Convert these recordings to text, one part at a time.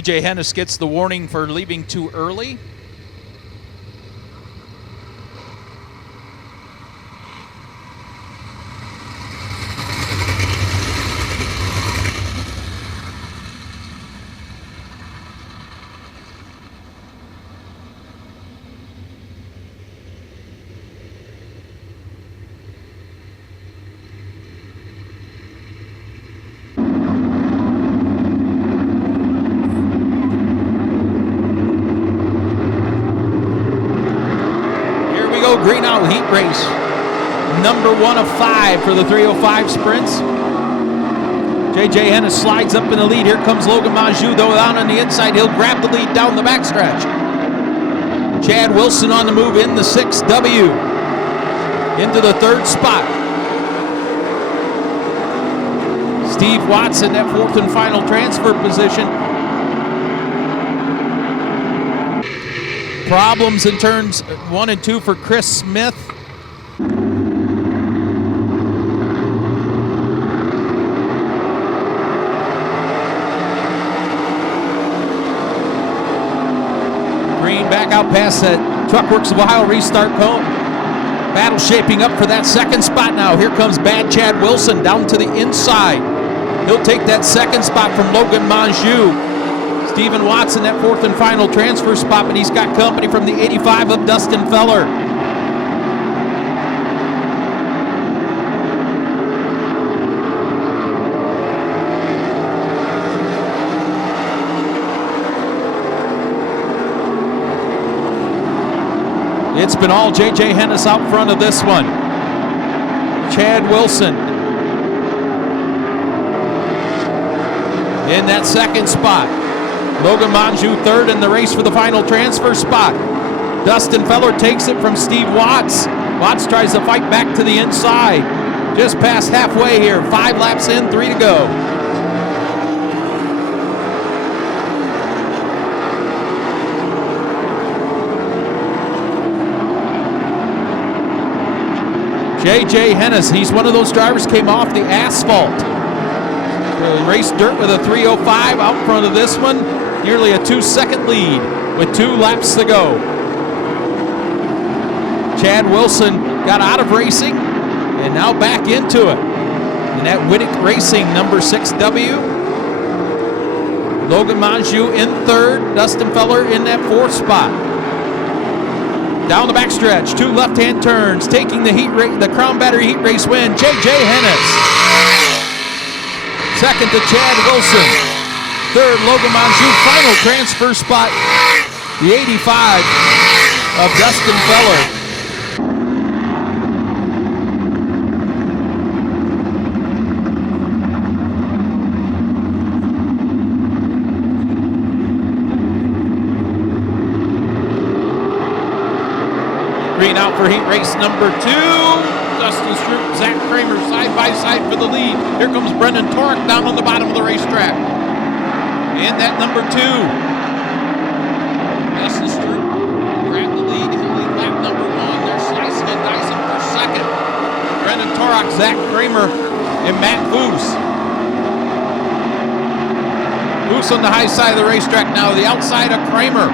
J.J. Hennis gets the warning for leaving too early. Green out heat race. Number 1 of 5 for the 305 sprints. J.J. Hennis slides up in the lead. Here comes Logan Monjou, though, down on the inside. He'll grab the lead down the backstretch. Chad Wilson on the move in the 6W. Into the 3rd spot. Steve Watson, that 4th and final transfer position. Problems in turns 1 and 2 for Chris Smith. Green back out past that Truckworks of Ohio restart cone. Battle shaping up for that 2nd spot now. Here comes Bad Chad Wilson down to the inside. He'll take that 2nd spot from Logan Monjou. Stephen Watson, that 4th and final transfer spot, but he's got company from the 85 of Dustin Feller. It's been all J.J. Hennis out front of this one. Chad Wilson in that 2nd spot. Logan Monjou 3rd in the race for the final transfer spot. Dustin Feller takes it from Steve Watts. Watts tries to fight back to the inside. Just past halfway here. 5 laps in, 3 to go. J.J. Hennis, he's one of those drivers came off the asphalt. Raced dirt with a 3:05 out front of this one. Nearly a 2-second lead with 2 laps to go. Chad Wilson got out of racing and now back into it. And that Wittick Racing number 6W. Logan Monjou in 3rd. Dustin Feller in that 4th spot. Down the backstretch, 2 left-hand turns, taking the Crown Battery Heat Race win, J.J. Hennis. 2nd to Chad Wilson. 3rd, Logan Monjou. Final transfer spot, the 85 of Dustin Feller. Green out for heat race number 2. Dustin Stroop, Zach Kramer side by side for the lead. Here comes Brendan Torek down on the bottom of the racetrack. And that number 2. Dustin Stroop grabbed the lead. He'll lead lap number 1. They're slicing and dicing for 2nd. Brendan Torek, Zach Kramer, and Matt Foose. Foose on the high side of the racetrack now, the outside of Kramer.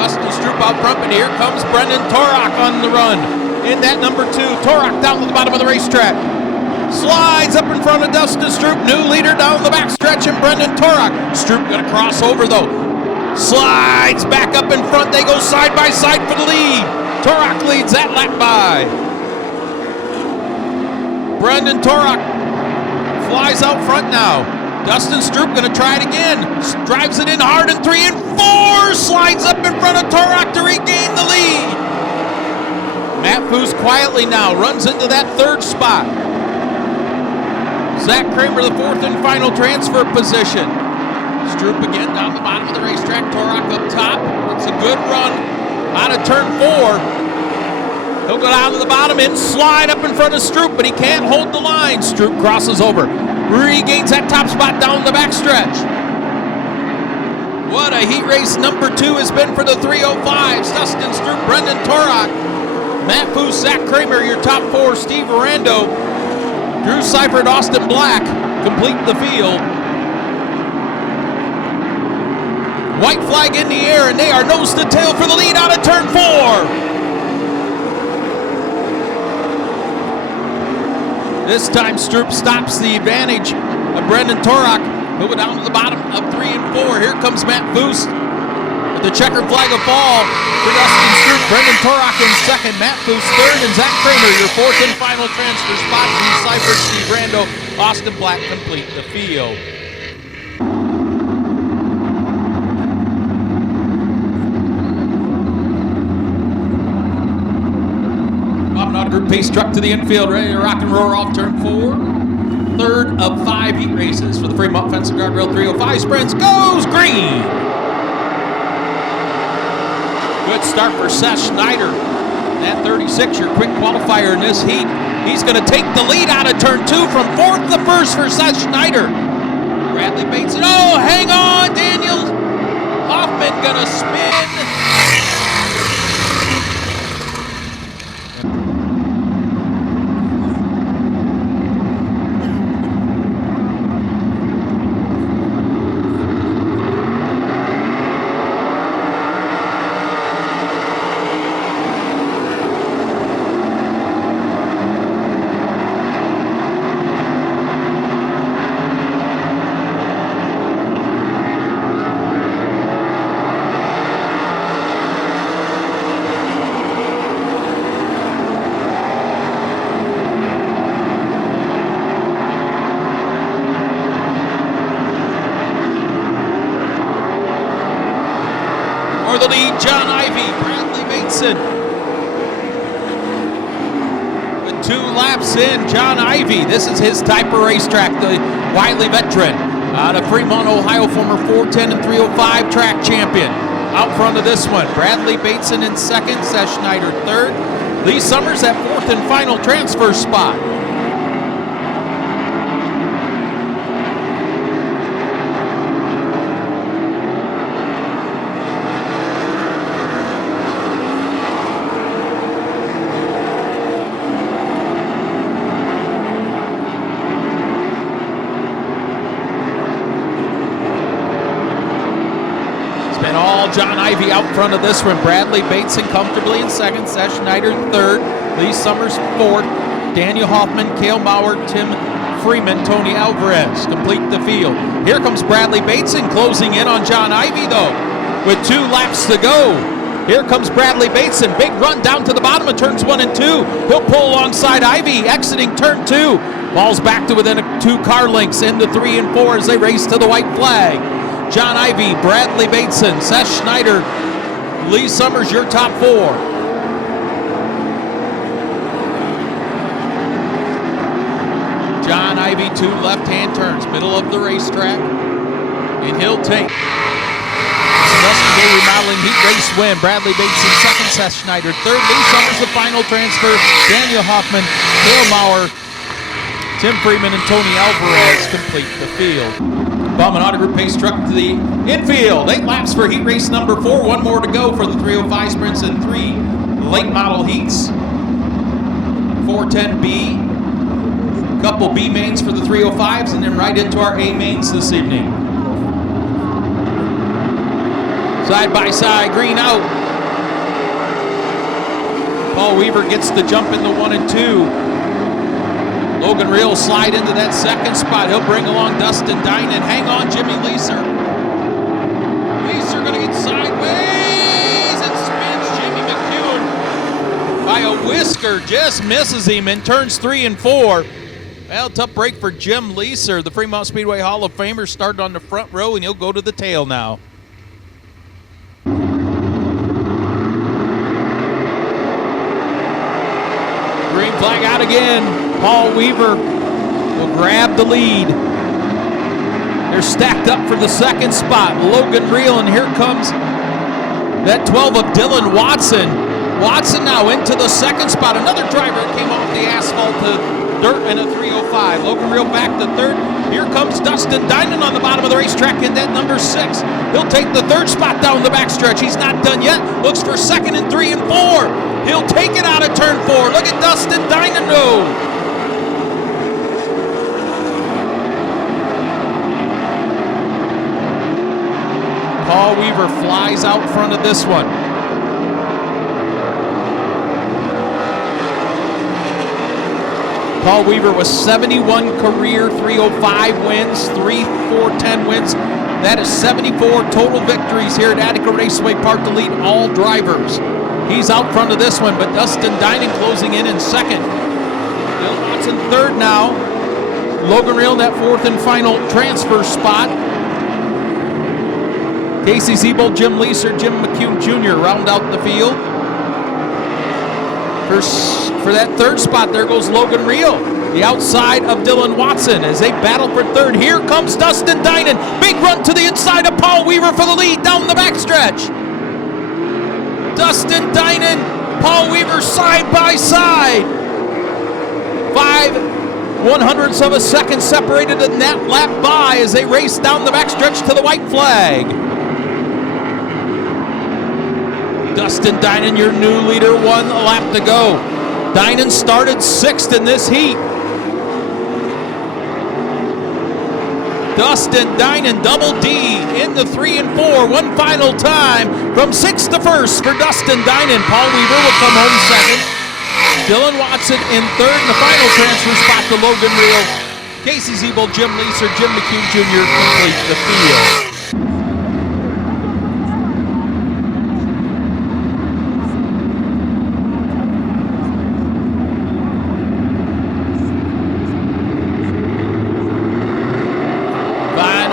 Dustin Stroop out front, but here comes Brendan Torek on the run. In that number 2, Torek down to the bottom of the racetrack. Slides up in front of Dustin Stroop. New leader down the backstretch, and Brendan Torek. Stroop gonna cross over though. Slides back up in front. They go side by side for the lead. Torek leads that lap by. Brendan Torek flies out front now. Dustin Stroop gonna try it again. Drives it in hard in 3 and 4. Slides up in front of Torek to regain the lead. Matt Foose quietly now runs into that 3rd spot. Zach Kramer, the 4th and final transfer position. Stroop again down the bottom of the racetrack. Torek up top. It's a good run out of turn 4. He'll go down to the bottom and slide up in front of Stroop, but he can't hold the line. Stroop crosses over. Regains that top spot down the backstretch. What a heat race number 2 has been for the 305s. Dustin Stroop, Brendan Torek, Matt Foose, Zach Kramer, your top 4. Steve Arando, Drew Seifert, Austin Black, complete the field. White flag in the air, and they are nose to tail for the lead out of turn 4. This time Stroop stops the advantage of Brendan Torok. He'll go down to the bottom of 3 and 4. Here comes Matt Foose with the checkered flag of fall for Dustin Stroop. Brendan Torok in second, Matt Foose third, and Zach Kramer, your fourth and final transfer spot. Lee Seifert, Steve Rando, Austin Black complete the field. Group pace truck to the infield, ready to rock and roar off turn 4. Third of 5 heat races for the Fremont Fence and Guardrail 305 sprints. Goes green! Good start for Seth Schneider. That 36, your quick qualifier in this heat. He's going to take the lead out of turn 2 from 4th to 1st for Seth Schneider. Bradley Bateson. Oh, hang on, Daniel Hoffman going to spin. For the lead, John Ivey, Bradley Bateson. With 2 laps in, John Ivey. This is his type of racetrack, the Wiley veteran. Out of Fremont, Ohio, former 410 and 305 track champion. Out front of this one, Bradley Bateson in second, Seth Schneider third. Lee Summers at 4th and final transfer spot. And all John Ivey out front of this one. Bradley Bateson comfortably in second. Seth Schneider third. Lee Summers fourth. Daniel Hoffman, Cale Mauer, Tim Freeman, Tony Alvarez complete the field. Here comes Bradley Bateson closing in on John Ivey though with 2 laps to go. Here comes Bradley Bateson. Big run down to the bottom of turns 1 and 2. He'll pull alongside Ivey exiting turn 2. Falls back to within 2 car lengths into 3 and 4 as they race to the white flag. John Ivey, Bradley Bateson, Seth Schneider, Lee Summers, your top 4. John Ivey, 2 left-hand turns, middle of the racetrack, and he'll take Dustin Day Remodeling Heat Race win. Bradley Bateson second, Seth Schneider third, Lee Summers the final transfer, Daniel Hoffman, Cale Mauer, Tim Freeman, and Tony Alvarez complete the field. Bauman Auto Group pace truck to the infield. 8 laps for heat race number 4. 1 more to go for the 305 sprints and 3 late model heats. 410B. Couple B mains for the 305s and then right into our A mains this evening. Side by side, green out. Paul Weaver gets the jump in the 1 and 2. Logan Reel will slide into that second spot. He'll bring along Dustin Dinan. Hang on, Jimmy Leeser. Leeser going to get sideways and spins Jimmy McEwen by a whisker. Just misses him in turns 3 and 4. Well, tough break for Jim Leeser. The Fremont Speedway Hall of Famer started on the front row, and he'll go to the tail now. Green flag out again. Paul Weaver will grab the lead. They're stacked up for the second spot. Logan Reel, and here comes that 12 of Dylan Watson. Watson now into the second spot. Another driver came off the asphalt to dirt in a 305. Logan Reel back to third. Here comes Dustin Dinan on the bottom of the racetrack in that number 6. He'll take the third spot down the backstretch. He's not done yet. Looks for second and 3 and 4. He'll take it out of turn 4. Look at Dustin Dinan go. Paul Weaver flies out front of this one. Paul Weaver with 71 career 305 wins, 3 410 wins. That is 74 total victories here at Attica Raceway Park to lead all drivers. He's out front of this one, but Dustin Dinan closing in second. Bill Watson third now. Logan Real in that fourth and final transfer spot. Casey Siebold, Jim Leeser, Jim McCune Jr. round out the field. For that third spot, there goes Logan Real, the outside of Dylan Watson as they battle for third. Here comes Dustin Dinan. Big run to the inside of Paul Weaver for the lead down the backstretch. Dustin Dinan, Paul Weaver side by side. 5/100ths of a second separated in that lap by as they race down the backstretch to the white flag. Dustin Dinan, your new leader, 1 lap to go. Dinan started 6th in this heat. Dustin Dinan, double D in the 3 and 4, one final time from 6th to 1st for Dustin Dinan. Paul Weaver will come home second. Dylan Watson in third, and the final transfer spot to Logan Real. Casey Siebold, Jim Leeser, Jim McCune Jr. complete the field.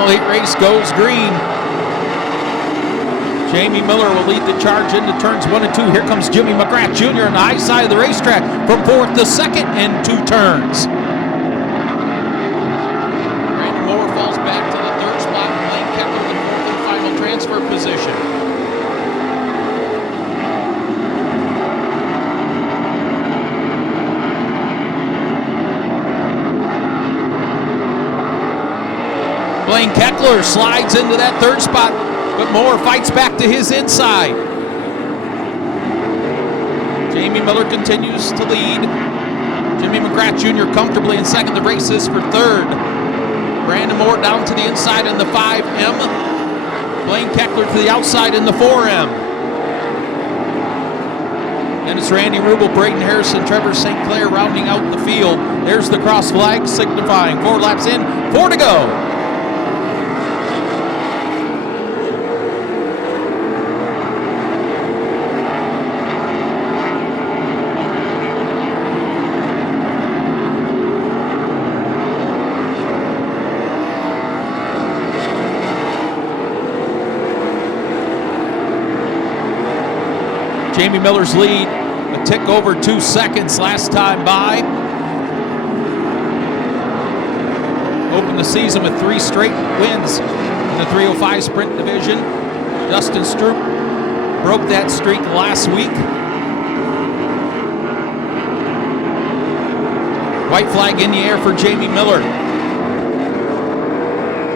Heat race goes green. Jamie Miller will lead the charge into turns 1 and 2. Here comes Jimmy McGrath Jr. on the high side of the racetrack from 4th to 2nd in 2 turns. Brandon Moore falls back to the 3rd spot. Blaine Kepler in 4th and final transfer position. Blaine Keckler slides into that 3rd spot, but Moore fights back to his inside. Jamie Miller continues to lead. Jimmy McGrath Jr. comfortably in 2nd. The race is for 3rd. Brandon Moore down to the inside in the 5M. Blaine Keckler to the outside in the 4M. Then it's Randy Rubel, Braden Harrison, Trevor St. Clair rounding out the field. There's the cross flag signifying 4 laps in, 4 to go. Jamie Miller's lead, a tick over 2 seconds last time by. Opened the season with 3 straight wins in the 305 sprint division. Justin Stroop broke that streak last week. White flag in the air for Jamie Miller.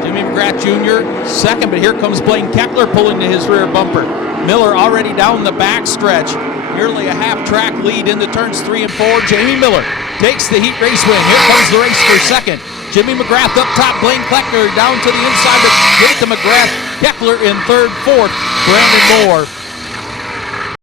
Jimmy McGrath Jr. 2nd, but here comes Blaine Keckler pulling to his rear bumper. Miller already down the backstretch. Nearly a half-track lead into turns 3 and 4. Jamie Miller takes the heat race win. Here comes the race for 2nd. Jimmy McGrath up top. Blaine Keckler down to the inside, but get it to McGrath. Keckler in 3rd, 4th. Brandon Moore